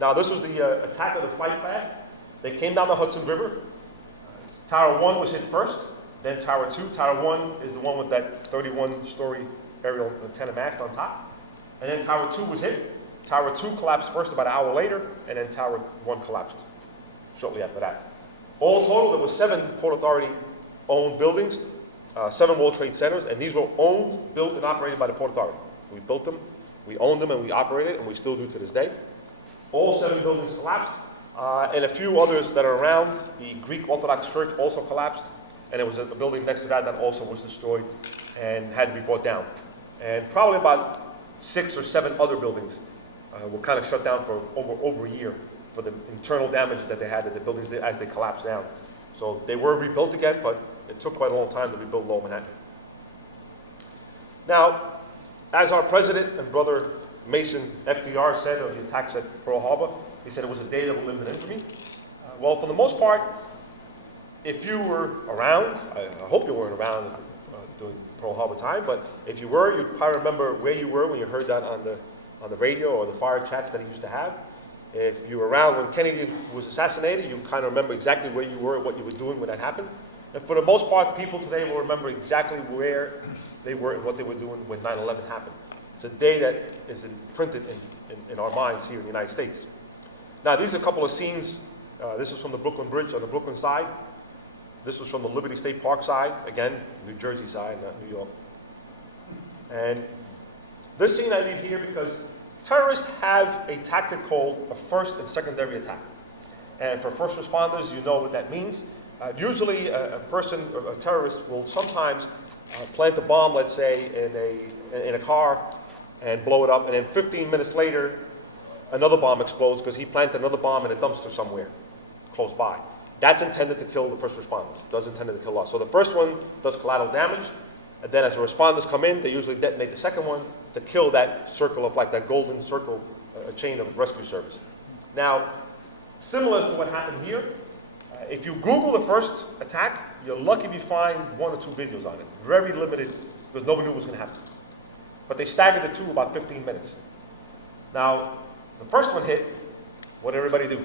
Now, this was the attack of the flight pad. They came down the Hudson River. Tower 1 was hit first, then Tower 2. Tower 1 is the one with that 31-story aerial antenna mast on top. And then Tower 2 was hit. Tower 2 collapsed first about an hour later, and then Tower 1 collapsed shortly after that. All total, there were 7 Port Authority-owned buildings, 7 World Trade Centers, and these were owned, built, and operated by the Port Authority. We built them, we owned them, and we operated, and we still do to this day. All 7 buildings collapsed, and a few others that are around. The Greek Orthodox Church also collapsed, and there was a building next to that that also was destroyed and had to be brought down. And probably about 6 or 7 other buildings were kind of shut down for over a year for the internal damages that they had at the buildings as they collapsed down. So they were rebuilt again, but it took quite a long time to rebuild Lower Manhattan. Now, as our president and brother Mason FDR said of the attacks at Pearl Harbor, he said it was a day that will live in infamy. Well, for the most part, if you were around, I hope you weren't around during Pearl Harbor time, but if you were, you'd probably remember where you were when you heard that on the radio or the fire chats that he used to have. If you were around when Kennedy was assassinated, you kind of remember exactly where you were, what you were doing when that happened. And for the most part, people today will remember exactly where they were and what they were doing when 9/11 happened. It's a day that is imprinted in our minds here in the United States. Now, these are a couple of scenes. This is from the Brooklyn Bridge on the Brooklyn side. This was from the Liberty State Park side, again, New Jersey side, not New York. And this scene I leave here because terrorists have a tactic called a first and secondary attack. And for first responders, you know what that means. Usually a person, or a terrorist, will sometimes plant a bomb, let's say, in a car and blow it up, and then 15 minutes later, another bomb explodes because he planted another bomb in a dumpster somewhere close by. That's intended to kill the first responders. It doesn't intend to kill us. So the first one does collateral damage, and then as the responders come in, they usually detonate the second one to kill that circle of, like that golden circle, chain of rescue service. Now, similar to what happened here, if you Google the first attack, you're lucky if you find 1 or 2 videos on it. Very limited, because nobody knew what was going to happen. But they staggered the two about 15 minutes. Now, the first one hit, what did everybody do?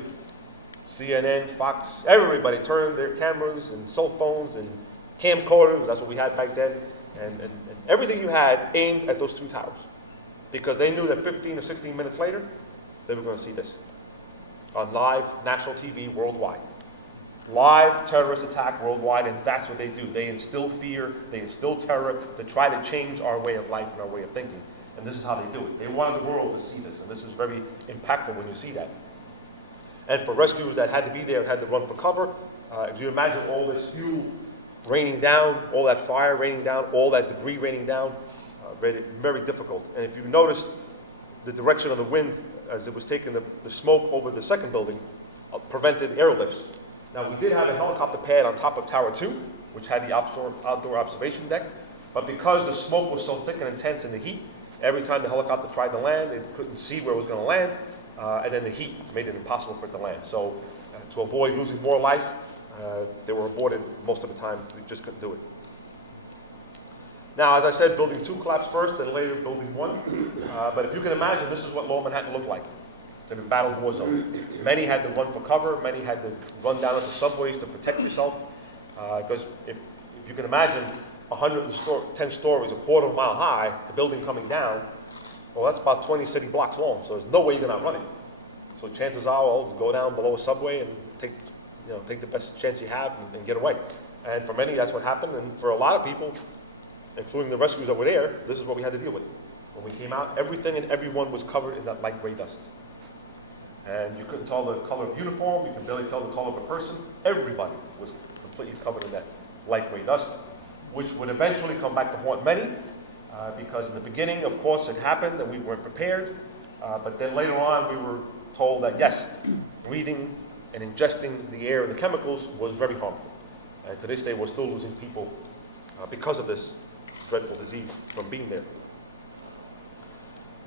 CNN, Fox, everybody turned their cameras and cell phones and camcorders, that's what we had back then, and everything you had aimed at those 2 towers. Because they knew that 15 or 16 minutes later, they were going to see this on live national TV worldwide. Live terrorist attack worldwide, and that's what they do. They instill fear, they instill terror to try to change our way of life and our way of thinking. And this is how they do it. They wanted the world to see this, and this is very impactful when you see that. And for rescuers that had to be there and had to run for cover, if you imagine all this fuel raining down, all that fire raining down, all that debris raining down, very, very difficult. And if you notice the direction of the wind as it was taking the smoke over the second building, prevented airlifts. Now, we did have a helicopter pad on top of Tower 2, which had the outdoor observation deck, but because the smoke was so thick and intense in the heat, every time the helicopter tried to land, it couldn't see where it was going to land, and then the heat made it impossible for it to land. So to avoid losing more life, they were aborted most of the time. We just couldn't do it. Now, as I said, Building 2 collapsed first, then later Building 1. But if you can imagine, this is what Lower Manhattan looked like. In a battle war zone. Many had to run for cover, many had to run down into subways to protect yourself. Because if you can imagine 110 stories, a quarter of a mile high, the building coming down, well, that's about 20 city blocks long, so there's no way you're not running. So chances are, well, go down below a subway and take the best chance you have and get away. And for many, that's what happened. And for a lot of people, including the rescuers that were there, this is what we had to deal with. When we came out, everything and everyone was covered in that light gray dust. And you couldn't tell the color of uniform, you could barely tell the color of a person. Everybody was completely covered in that light gray dust, which would eventually come back to haunt many, because in the beginning, of course, it happened and we weren't prepared. But then later on, we were told that, yes, breathing and ingesting the air and the chemicals was very harmful. And to this day, we're still losing people because of this dreadful disease from being there.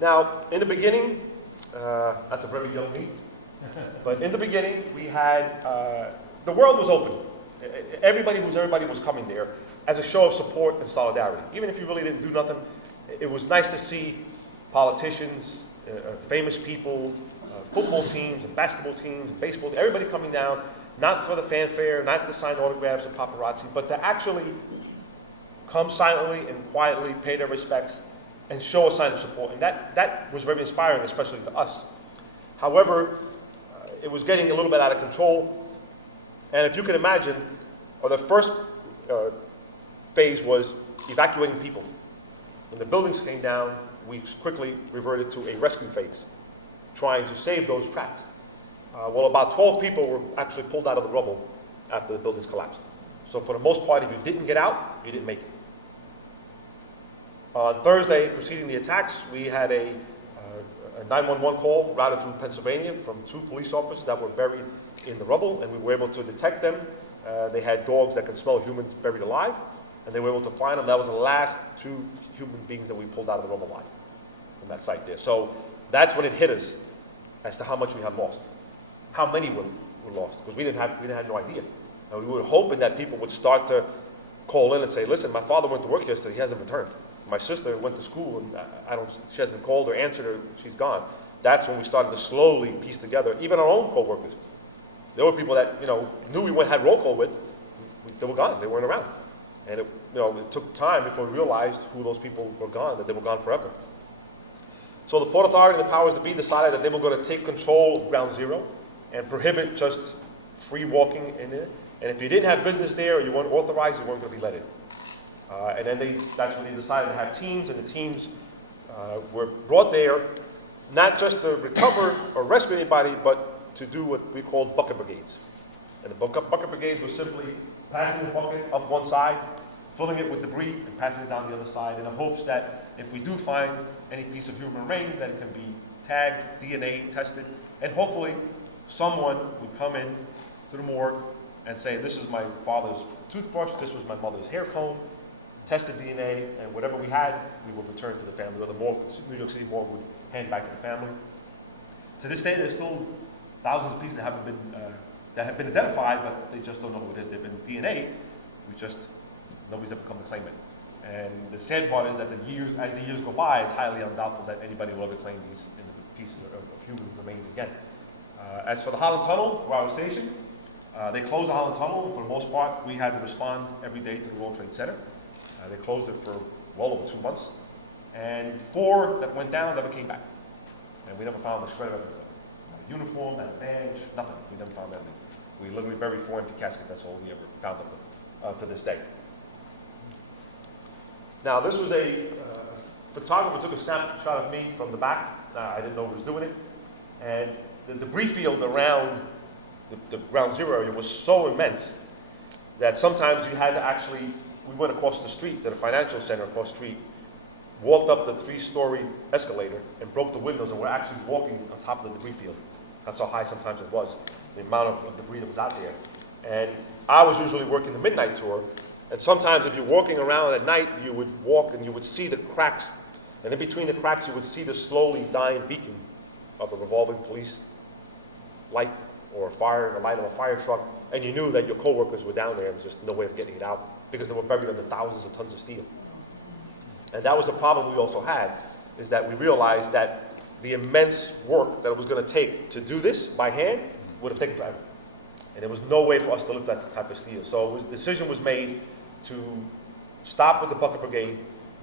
Now, in the beginning, that's a very young me. But in the beginning, we had, the world was open. Everybody was coming there as a show of support and solidarity. Even if you really didn't do nothing, it was nice to see politicians, famous people, football teams and basketball teams and baseball, everybody coming down, not for the fanfare, not to sign autographs and paparazzi, but to actually come silently and quietly, pay their respects, and show a sign of support. And that was very inspiring, especially to us. However, it was getting a little bit out of control. And if you can imagine, the first phase was evacuating people. When the buildings came down, we quickly reverted to a rescue phase, trying to save those trapped. Well, about 12 people were actually pulled out of the rubble after the buildings collapsed. So for the most part, if you didn't get out, you didn't make it. On Thursday, preceding the attacks, we had a 911 call routed through Pennsylvania from 2 police officers that were buried in the rubble, and we were able to detect them. They had dogs that can smell humans buried alive, and they were able to find them. That was the last 2 human beings that we pulled out of the rubble alive from that site there. So that's when it hit us as to how much we had lost, how many were lost, because we had no idea. And we were hoping that people would start to call in and say, listen, my father went to work yesterday, he hasn't returned. My sister went to school and she hasn't called or answered or she's gone. That's when we started to slowly piece together, even our own co-workers. There were people that, knew we had roll call with, they were gone, they weren't around. And it took time before we realized who those people were gone, that they were gone forever. So the Port Authority and the powers that be decided that they were going to take control of Ground Zero and prohibit just free walking in there. And if you didn't have business there or you weren't authorized, you weren't going to be let in. And then that's when they decided to have teams, and the teams were brought there not just to recover or rescue anybody, but to do what we called bucket brigades. And the bucket brigades were simply passing the bucket up one side, filling it with debris, and passing it down the other side in the hopes that if we do find any piece of human remains, that it can be tagged, DNA tested, and hopefully someone would come in to the morgue and say, this is my father's toothbrush, this was my mother's hair comb, tested DNA, and whatever we had, we would return to the family, or the morgue, New York City morgue would hand back to the family. To this day, there's still thousands of pieces that have been identified, but they just don't know who it is. They've been DNA, nobody's ever come to claim it. And the sad part is that as the years go by, it's highly undoubtful that anybody will ever claim these pieces of human remains again. As for the Holland Tunnel, where I was stationed, they closed the Holland Tunnel. For the most part, we had to respond every day to the World Trade Center. They closed it for well over 2 months. And 4 that went down never came back. And we never found a shred of evidence. Not a uniform, not a badge, nothing. We never found anything. We literally buried 4 empty caskets. That's all we ever found up to this day. Now, this was a photographer took a snapshot of me from the back. I didn't know he was doing it. And the debris field around the Ground Zero area was so immense that sometimes you had to actually, we went across the street to the financial center across the street, walked up the 3-story escalator and broke the windows, and we're actually walking on top of the debris field. That's how high sometimes it was, the amount of debris that was out there. And I was usually working the midnight tour, and sometimes if you're walking around at night, you would walk and you would see the cracks, and in between the cracks you would see the slowly dying beacon of a revolving police light or the light of a fire truck, and you knew that your co-workers were down there and just no way of getting it out because they were buried under thousands of tons of steel. And that was the problem we also had, is that we realized that the immense work that it was going to take to do this by hand would have taken forever. And there was no way for us to lift that type of steel. So the decision was made to stop with the bucket brigade,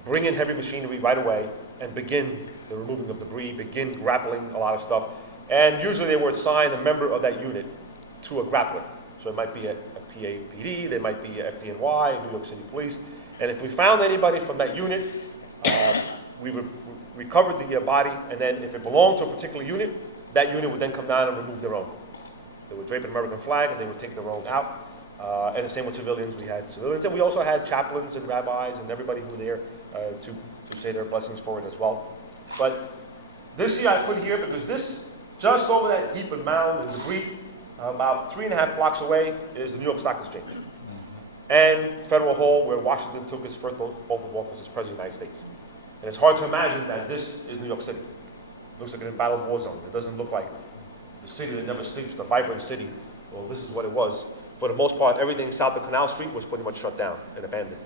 bring in heavy machinery right away, and begin the removing of debris, begin grappling a lot of stuff. And usually they would assign a member of that unit to a grappler. So it might be a PAPD, there might be a FDNY, New York City Police. And if we found anybody from that unit, we recovered the body, and then if it belonged to a particular unit, that unit would then come down and remove their own. They would drape an American flag, and they would take their own out. And the same with civilians. We had civilians, and we also had chaplains and rabbis and everybody who were there to say their blessings for it as well. But this year I put here because this, just over that heap and mound and debris, about 3.5 blocks away, is the New York Stock Exchange. And Federal Hall, where Washington took his first oath of office as President of the United States. And it's hard to imagine that this is New York City. It looks like an embattled war zone. It doesn't look like the city that never sleeps, the vibrant city. Well, this is what it was. For the most part, everything south of Canal Street was pretty much shut down and abandoned.